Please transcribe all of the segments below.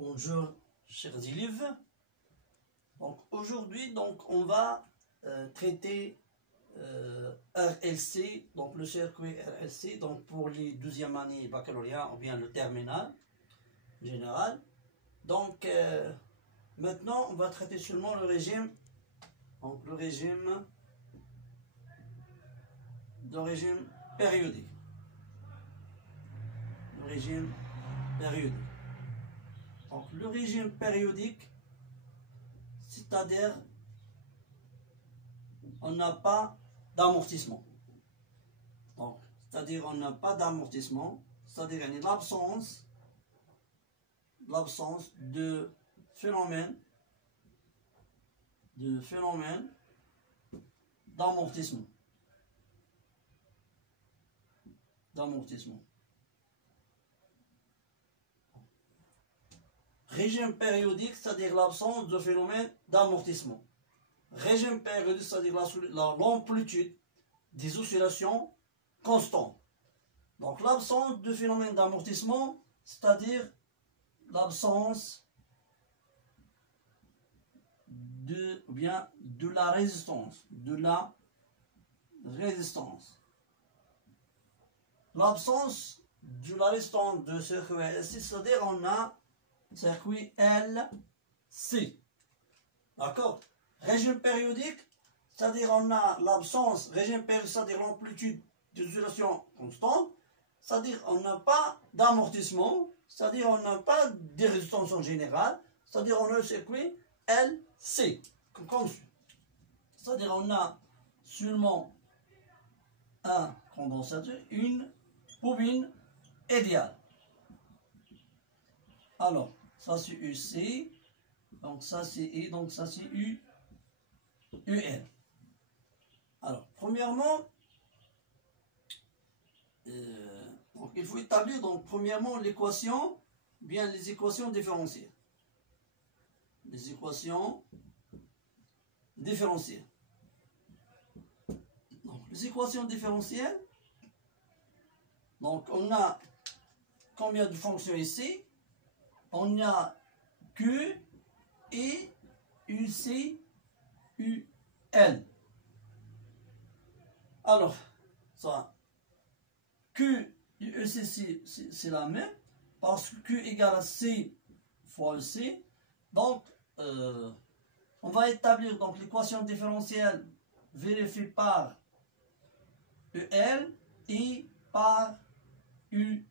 Bonjour chers élèves. Donc aujourd'hui on va traiter RLC, donc le circuit RLC, donc pour les 12e années baccalauréat ou bien le terminal général. Donc maintenant on va traiter seulement le régime, donc le régime périodique. Le régime périodique. Donc le régime périodique, c'est-à-dire on n'a pas d'amortissement. Donc, c'est-à-dire on n'a pas d'amortissement, c'est-à-dire l'absence de phénomène d'amortissement. Régime périodique, c'est-à-dire l'absence de phénomène d'amortissement. Régime périodique, c'est-à-dire l'amplitude des oscillations constantes. Donc l'absence de phénomène d'amortissement, c'est-à-dire l'absence de la résistance. L'absence de la résistance de circuit LC, c'est-à-dire on a circuit LC. D'accord? Régime périodique, c'est-à-dire on a l'absence, régime périodique, c'est-à-dire l'amplitude des oscillations constantes, c'est-à-dire on n'a pas d'amortissement, c'est-à-dire on n'a pas de résistance en général, c'est-à-dire on a le circuit LC, comme suit. C'est-à-dire on a seulement un condensateur, une bobine idéale. Alors, ça c'est UC, donc ça c'est I, donc ça c'est UL. Alors, premièrement, donc il faut établir donc premièrement l'équation, bien les équations différentielles. Les équations différentielles. Donc, les équations différentielles, donc on a combien de fonctions ici? On a Q et UC, UL. Alors, ça, Q et UC, c'est la même, parce que Q égale à C fois EC. Donc, on va établir donc l'équation différentielle vérifiée par EL et par UC.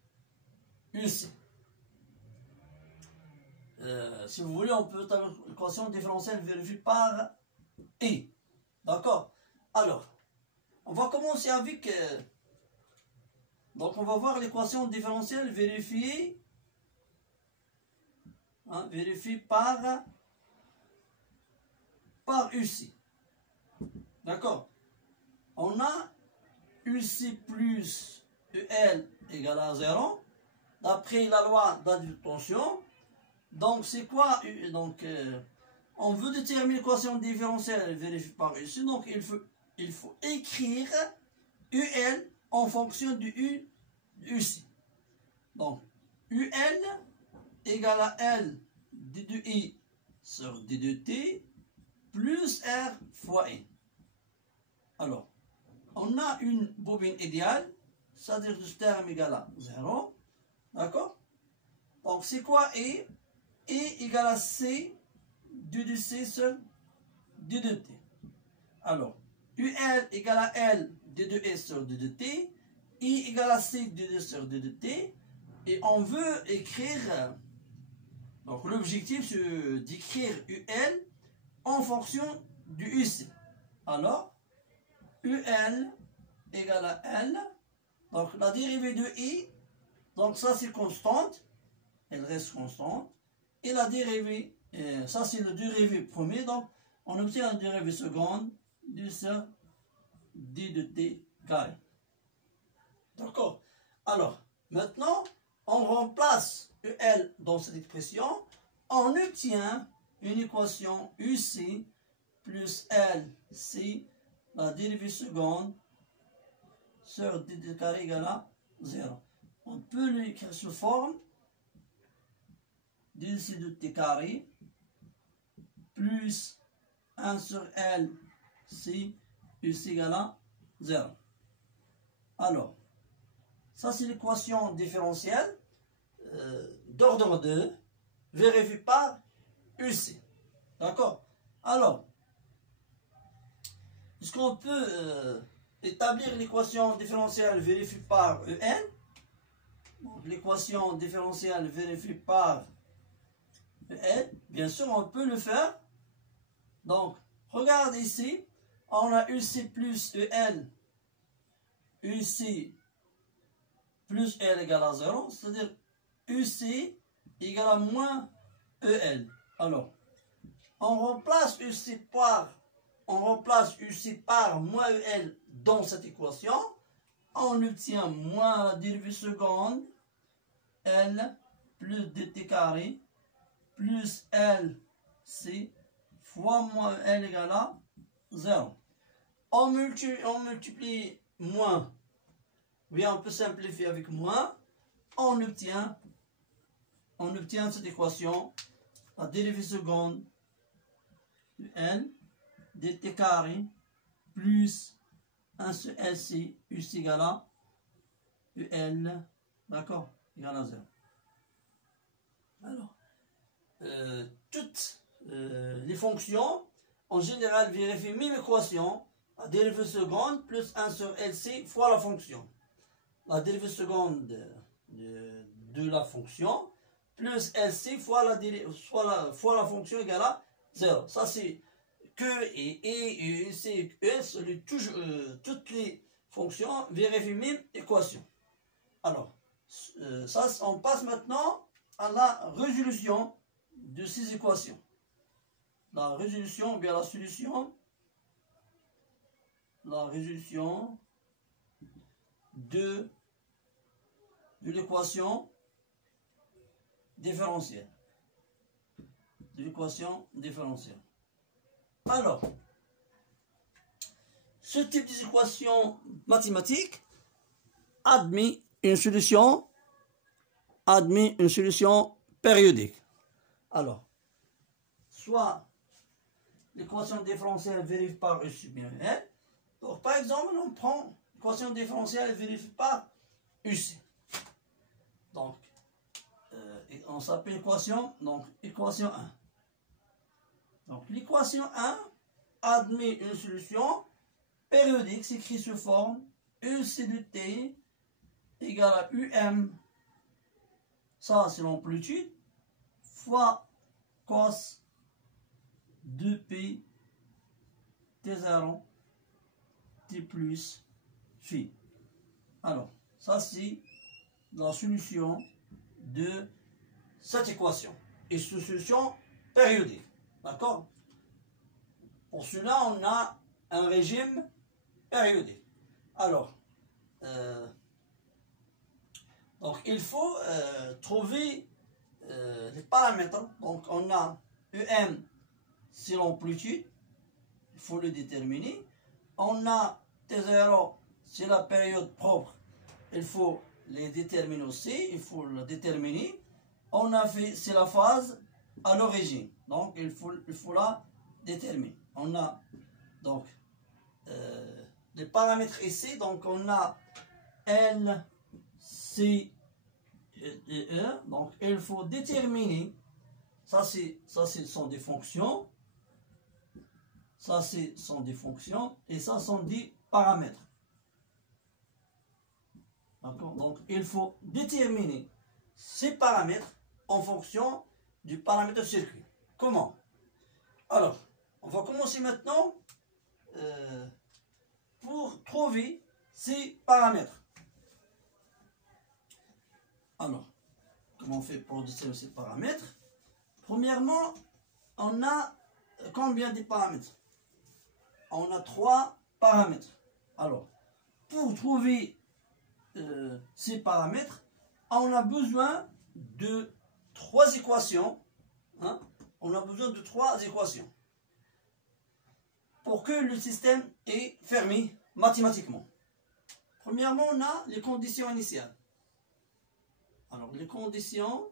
Si vous voulez, on peut établir l'équation différentielle vérifiée par E. D'accord? Alors, on va commencer avec... donc, on va voir l'équation différentielle vérifiée, vérifiée par UC. D'accord? On a UC plus EL égale à 0. D'après la loi d'addition. Donc, c'est quoi? Donc, on veut déterminer l'équation différentielle vérifiée par UC. Donc, il faut écrire UL en fonction du UC. Donc, UL égale à L d de I sur d de T plus R fois E. Alors, on a une bobine idéale, c'est-à-dire que ce terme égale à 0. D'accord? Donc, c'est quoi E? E égale à C, d de C sur d de T. Alors, UL égale à L, d de E sur d de T. I égale à C, d de sur d de T. Et on veut écrire, donc l'objectif c'est d'écrire UL en fonction du UC. Alors, UL égale à L. Donc, la dérivée de I, donc ça c'est constante. Elle reste constante. Et la dérivée, ça c'est le dérivé premier, donc on obtient la dérivée seconde du sur d de t carré. D'accord? Alors, maintenant, on remplace EL dans cette expression, on obtient une équation UC plus LC, la dérivée seconde sur d de carré égale à 0. On peut l'écrire sous forme d'ici de t carré plus 1 sur L si UC égale à 0. Alors, ça c'est l'équation différentielle d'ordre 2 vérifiée par UC. D'accord? Alors, est-ce qu'on peut établir l'équation différentielle vérifiée par EN? L'équation différentielle vérifiée par EN, bien sûr, on peut le faire. Donc, regarde ici, on a UC plus EL, UC plus L égale à 0, c'est-à-dire UC égale à moins EL. Alors, on remplace UC par moins EL dans cette équation. On obtient moins la dérivée seconde L plus dt carré plus LC fois moins L égale à 0. On multiplie moins. Bien, on peut simplifier avec moins. On obtient cette équation, la dérivée seconde de L dt carré plus 1 sur LC UC égale à UL, d'accord, égale à 0. Alors, toutes les fonctions, en général, vérifient même équation, la dérivée seconde plus 1 sur LC fois la fonction. La dérivée seconde de la fonction plus LC fois la fonction égale à 0. Ça, c'est que et C, S, toutes les fonctions vérifient même équation. Alors, ça, on passe maintenant à la résolution de ces équations. La résolution, ou bien la solution, la résolution de l'équation différentielle. De l'équation différentielle. Alors, ce type d'équation mathématique admet une solution périodique. Alors, soit l'équation différentielle vérifiée par E sub N. Donc, par exemple, on prend l'équation différentielle vérifiée par UC. Donc, on s'appelle équation 1. Donc, l'équation 1 admet une solution périodique, s'écrit sous forme UC de T égale à UM, ça c'est l'amplitude, fois cos 2P T0 T plus phi. Alors, ça c'est la solution de cette équation. Et cette solution périodique. D'accord? Pour cela, on a un régime périodique. Alors, donc il faut trouver les paramètres. Donc, on a EM, c'est l'amplitude. Il faut le déterminer. On a T0, c'est la période propre. Il faut les déterminer aussi. Il faut le déterminer. On a fait, c'est la phase à l'origine. Donc, il faut la déterminer. On a donc les paramètres ici. Donc, on a L, C et E. Donc, il faut déterminer. Ça, sont des fonctions. Ça, sont des fonctions. Et ça, sont des paramètres. D'accord? Donc, il faut déterminer ces paramètres en fonction du paramètre circuit. Comment? Alors, on va commencer maintenant pour trouver ces paramètres. Alors, comment on fait pour déterminer ces paramètres? Premièrement, on a combien de paramètres? On a 3 paramètres. Alors, pour trouver ces paramètres, on a besoin de 3 équations. Hein? On a besoin de 3 équations pour que le système est fermé mathématiquement. Premièrement, on a les conditions initiales. Alors, les conditions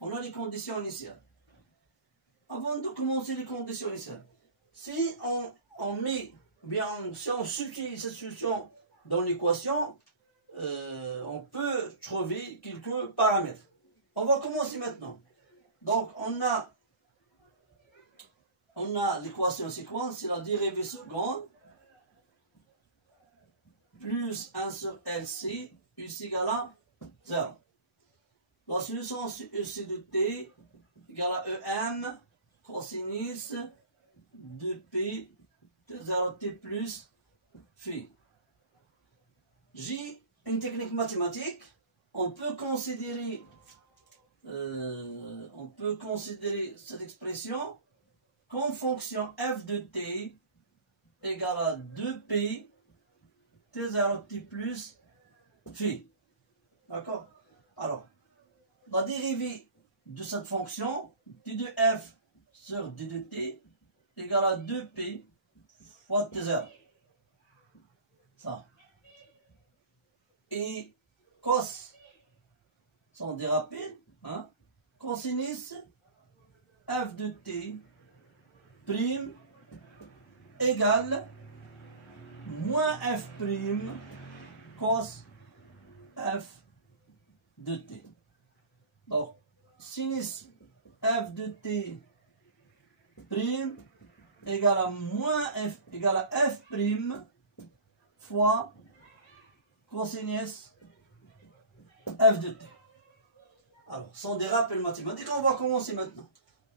On a les conditions initiales. Avant de commencer les conditions initiales, si on met, bien, si on substitue cette solution dans l'équation, on peut trouver quelques paramètres. On va commencer maintenant. Donc, on a l'équation séquence, c'est la dérivée seconde, plus 1 sur LC, UC égale à 0. La solution UC de T égale à EM, cosinus 2P de 0T plus phi. J, une technique mathématique, on peut considérer cette expression comme fonction f de t égale à 2p t0t plus phi. D'accord? Alors, la dérivée de cette fonction d de f sur d de t égale à 2p fois t0. Ça. Et cos, sont des rapides, hein? Cosinus f de t prime égale moins f prime cos f de t. Donc, sinus f de t prime égale à moins f égale à f prime fois cosinus f de t. Alors, ce sont des rappels mathématiques. On va commencer maintenant.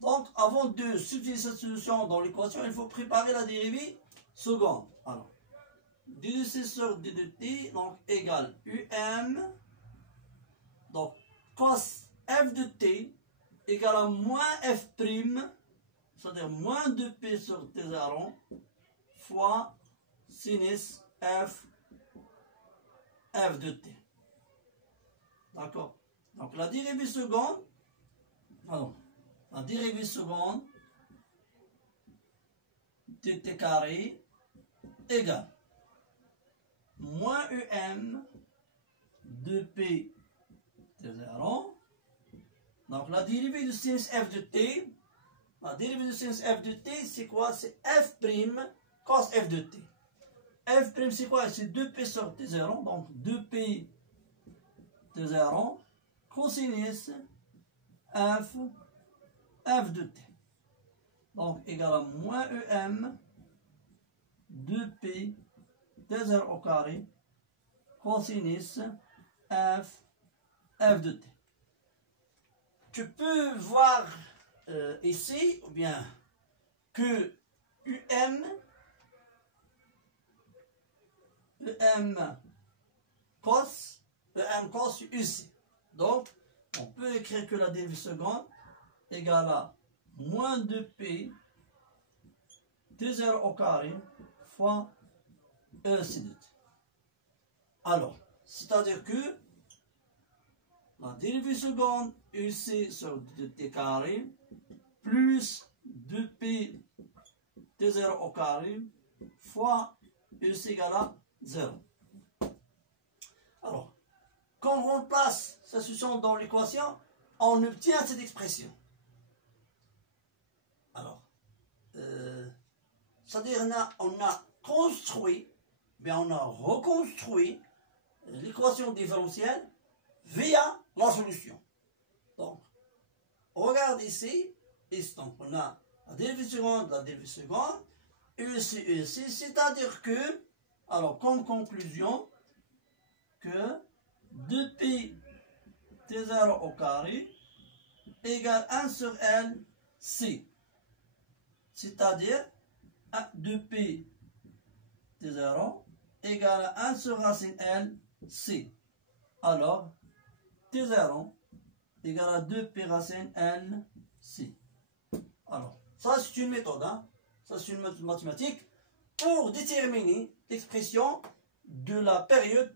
Donc, avant de substituer cette solution dans l'équation, il faut préparer la dérivée seconde. Alors, d de c sur d de t, donc, égale um. Donc, cos f de t égale à moins f prime, c'est-à-dire moins 2p sur t0 fois sinus f de t. D'accord? Donc, la dérivée seconde, de t carré égale moins um 2p t0. Donc, la dérivée de sinus f de t, c'est quoi? C'est f prime cos f de t. F prime, c'est quoi? C'est 2p sur t0, donc 2p t0 cosinus f de t. Donc, égal à moins em 2p t0 au carré cosinus f de t. Tu peux voir ici, ou bien, que em cos UC. Donc, on peut écrire que la dérivée seconde égale à moins 2p t0 au carré fois EC de t. Alors, c'est-à-dire que la dérivée seconde UC sur t carré plus 2p t0 au carré fois UC égale à 0. Alors, quand on remplace cette solution dans l'équation, on obtient cette expression. Alors, c'est-à-dire on a construit, bien on a reconstruit l'équation différentielle via la solution. Donc, regarde ici, donc on a la dérivée seconde, UC, c'est-à-dire que, alors comme conclusion, que 2p t0 au carré égale 1 sur L C. C'est-à-dire 2p t0 égale à 1 sur racine L C. Alors, t0 égale à 2p racine L C. Alors, ça c'est une méthode, hein? Ça c'est une méthode mathématique pour déterminer l'expression de la période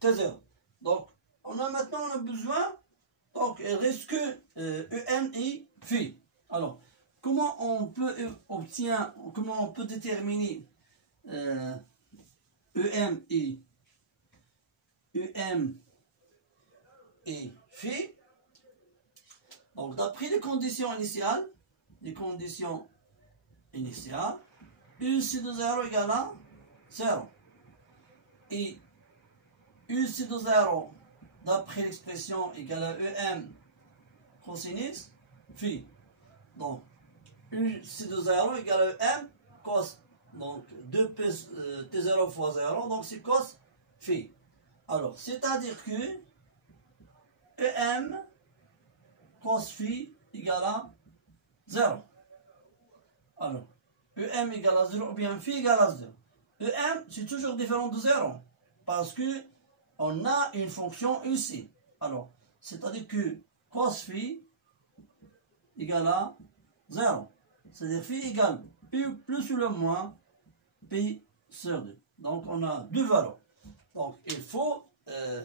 t0. Donc, on a besoin, donc il reste que EM et phi. Alors, comment on peut déterminer EM et phi? Donc, d'après les conditions initiales, UC de 0 égale à 0. Et UC de 0, d'après l'expression, égale à EM cosinus phi. Donc, UC de 0 égale à EM cos. Donc, 2 T0 fois 0, donc c'est cos phi. Alors, c'est-à-dire que EM cos phi égale à 0. Alors, EM égale à 0 ou bien phi égale à 0. EM, c'est toujours différent de 0 parce que on a une fonction UC. Alors, c'est-à-dire que cos phi égale à 0. C'est-à-dire phi égale P plus ou le moins P sur 2. Donc, on a deux valeurs. Donc, il faut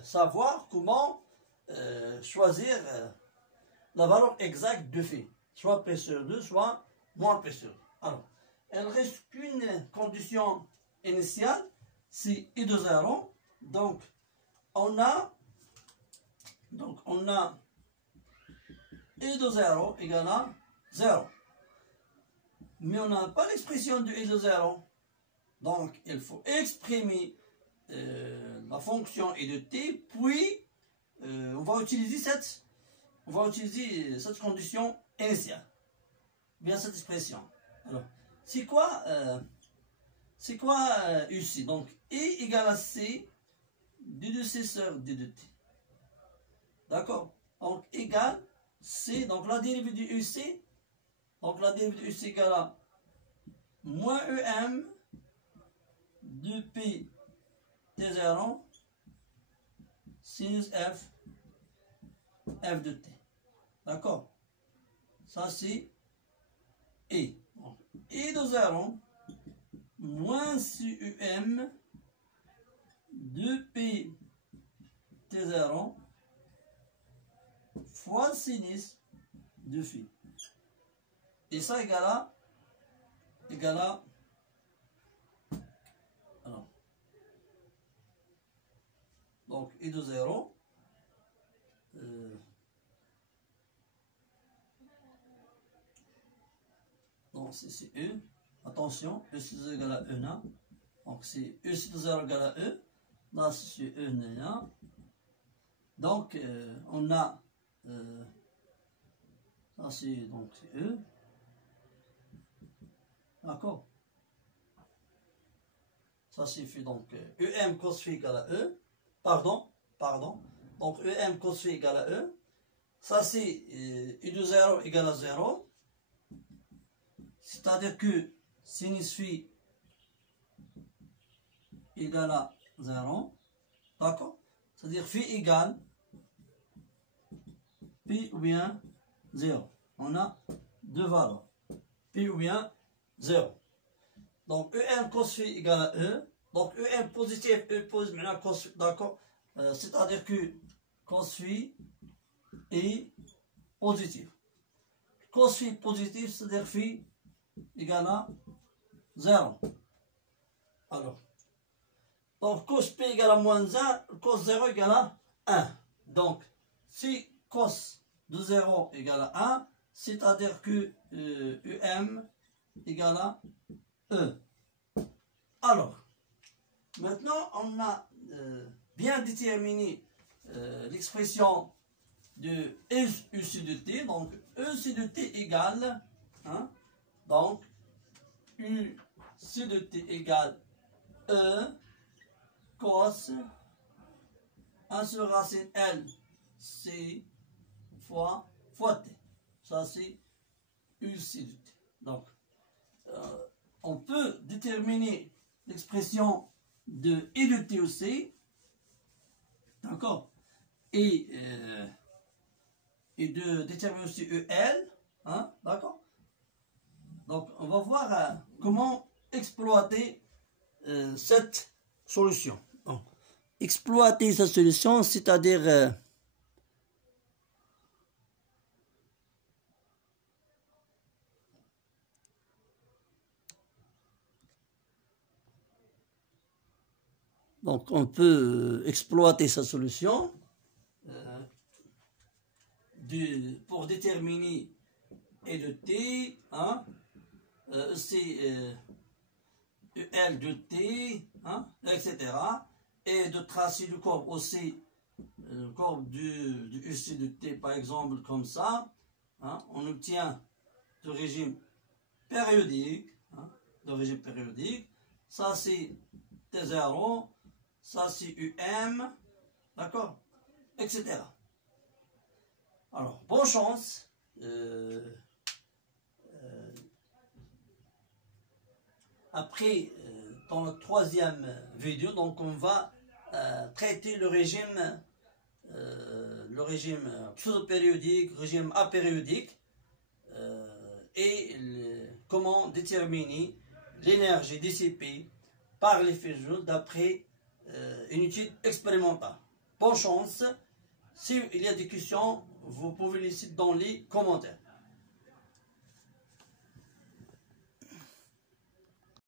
savoir comment choisir la valeur exacte de phi. Soit P sur 2, soit moins P sur 2. Alors, il reste qu'une condition initiale, c'est I de 0. Donc, on a I de 0 égale à 0. Mais on n'a pas l'expression de I de 0. Donc, il faut exprimer la fonction I de t, puis on va utiliser cette condition initiale, bien cette expression. Alors, c'est quoi UC? Donc, I égale à C, D de C sur D de T. D'accord? Donc, égale C, donc la dérivée du UC, donc la dérivée du UC égale à moins EM de P T0 sinus F de T. D'accord? Ça, c'est I. Donc, I de 0 moins CUM de P T0 fois sinus de phi. Et ça égale à alors, donc I de 0 donc c'est E. Attention, E c'est égal à E na. Donc c'est E c'est de 0 égale à E. Là c'est E na. Donc on a ça c'est donc c'est E. D'accord. Ça suffit donc EM cos phi égale à E. Pardon. Donc EM cos phi égale à E. Ça c'est I de 0 égale à 0. C'est-à-dire que sinus phi égale à 0. D'accord? C'est-à-dire phi égale P ou bien 0. On a deux valeurs. P ou bien 0. Donc EM cos phi égale à E. Donc EM positif, E positif, maintenant cos, d'accord? C'est-à-dire que cos phi est positif. Cos phi positif, c'est-à-dire phi égale à 0. Alors, donc cos P égale à moins 1, cos 0 égale à 1. Donc, si cos de 0 égale à 1, c'est-à-dire que EM égale à E. Alors, maintenant, on a bien déterminé l'expression de UC de T. Donc, EC de T égale, hein, donc, UC de T égale E cos 1 sur racine L C fois T. Ça, c'est UC de T. Donc, on peut déterminer l'expression de I de T aussi, d'accord, et de déterminer aussi EL, hein, d'accord. Donc, on va voir comment exploiter cette solution. Donc, exploiter cette solution, c'est-à-dire donc on peut exploiter sa solution pour déterminer E de t, hein, c'est EL de t, hein, etc. Et de tracer le corps aussi, le corps du UC de t, par exemple, comme ça, hein, on obtient de régime périodique, hein, de régime périodique. Ça c'est T0, ça c'est UM, d'accord, etc. Alors, bonne chance. Après, dans la troisième vidéo, donc on va traiter le régime pseudo-périodique, régime apériodique, et comment déterminer l'énergie dissipée par l'effet Joule d'après une étude expérimentale. Bonne chance. S'il y a des questions, vous pouvez les laisser dans les commentaires.